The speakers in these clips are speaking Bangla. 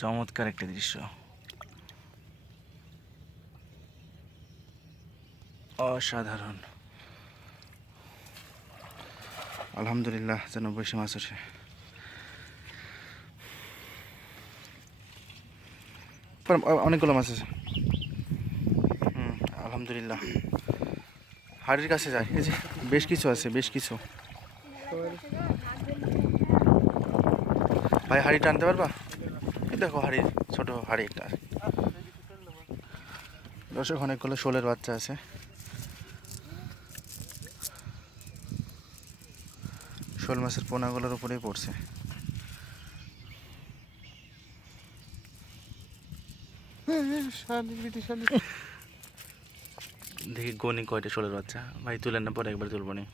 চমৎকার একটা দৃশ্য। অসাধারণ। আলহামদুলিল্লাহ, যেন বেশি মাছ আছে অনেকগুলো মাছ আছে। হুম, আলহামদুলিল্লাহ। হাড়ির কাছে যায় এই যে, বেশ কিছু আছে, বেশ কিছু। ভাই, হাড়ি টানতে পারবা? দেখো হাড়ির, ছোট হাড়ি একটা। দর্শক, অনেকগুলো শোলের বাচ্চা আছে। শোল মাছের পোনাগুলোর উপরেই পড়ছে। দেখি গনি কয়টা শোলের বাচ্চা। ভাই, তুলেন না, পরে একবার তুলবো নি।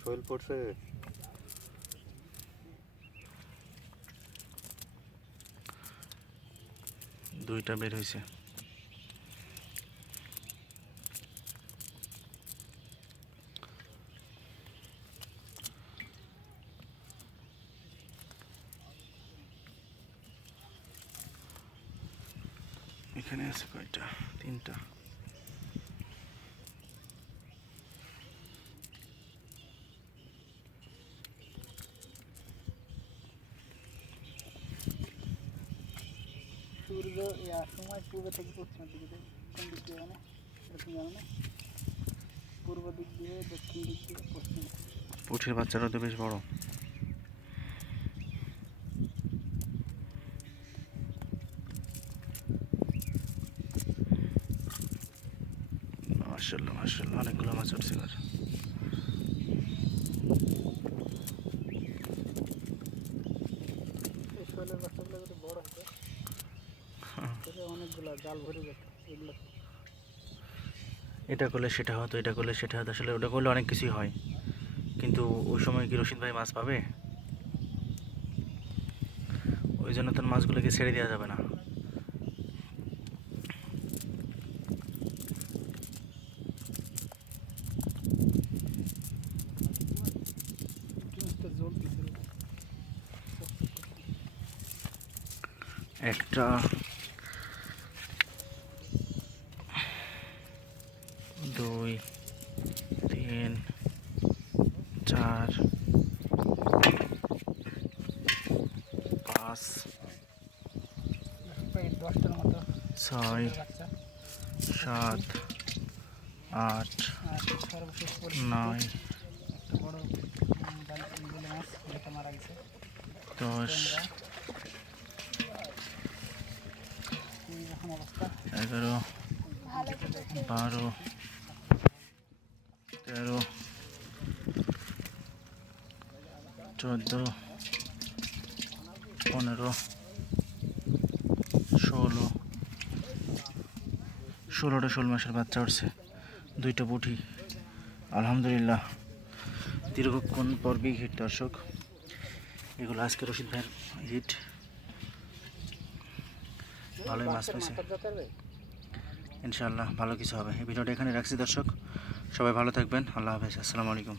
শৈল পড়ছে। দুইটা বের হয়েছে এখানে আছে কয়টা? তিনটা। সূর্য সময় পূর্ব থেকে পশ্চিমের দিকে। কোন দিক দিয়ে মানে? এটা তুমি পূর্ব দিক দিয়ে, দক্ষিণ দিক দিয়ে, পশ্চিম পুঠির বাচ্চাটা তো বেশ বড়। মার্শাল্লাহ মার্শাল্লাহ অনেকগুলো মাছ উঠছে এবার এই শৈলের বাচ্চাগুলো যদি বড় হতো তাহলে এটা করলে সেটা হতো, এটা করলে সেটা হতো, আসলে ওটা করলে অনেক কিছুই হয়। কিন্তু ওই সময় কি রশিদ ভাই মাছ পাবে? ওই জন্য তোর মাছগুলোকে ছেড়ে দেওয়া যাবে না। একটা তিন চার পাঁচ ছয় সাত আট নয় দশ এগারো বারো তেরো চোদ্দ, পনেরো, ষোলো, ষোলোটা ষোল মাসের বাচ্চা উঠছে, দুইটা পুঁটি আলহামদুলিল্লাহ। দীর্ঘক্ষণ পর বিগ হিট, দর্শক। এগুলো আজকে রশিদ ভাইয়ের হিট। ভালোই মাছ পেয়েছে? ইনশাআল্লাহ ভালো কিছু হবে। এই ভিডিওটা এখানে রাখছি, দর্শক। সবাই ভালো থাকবেন। আল্লাহ হাফেজ। আসসালামু আলাইকুম।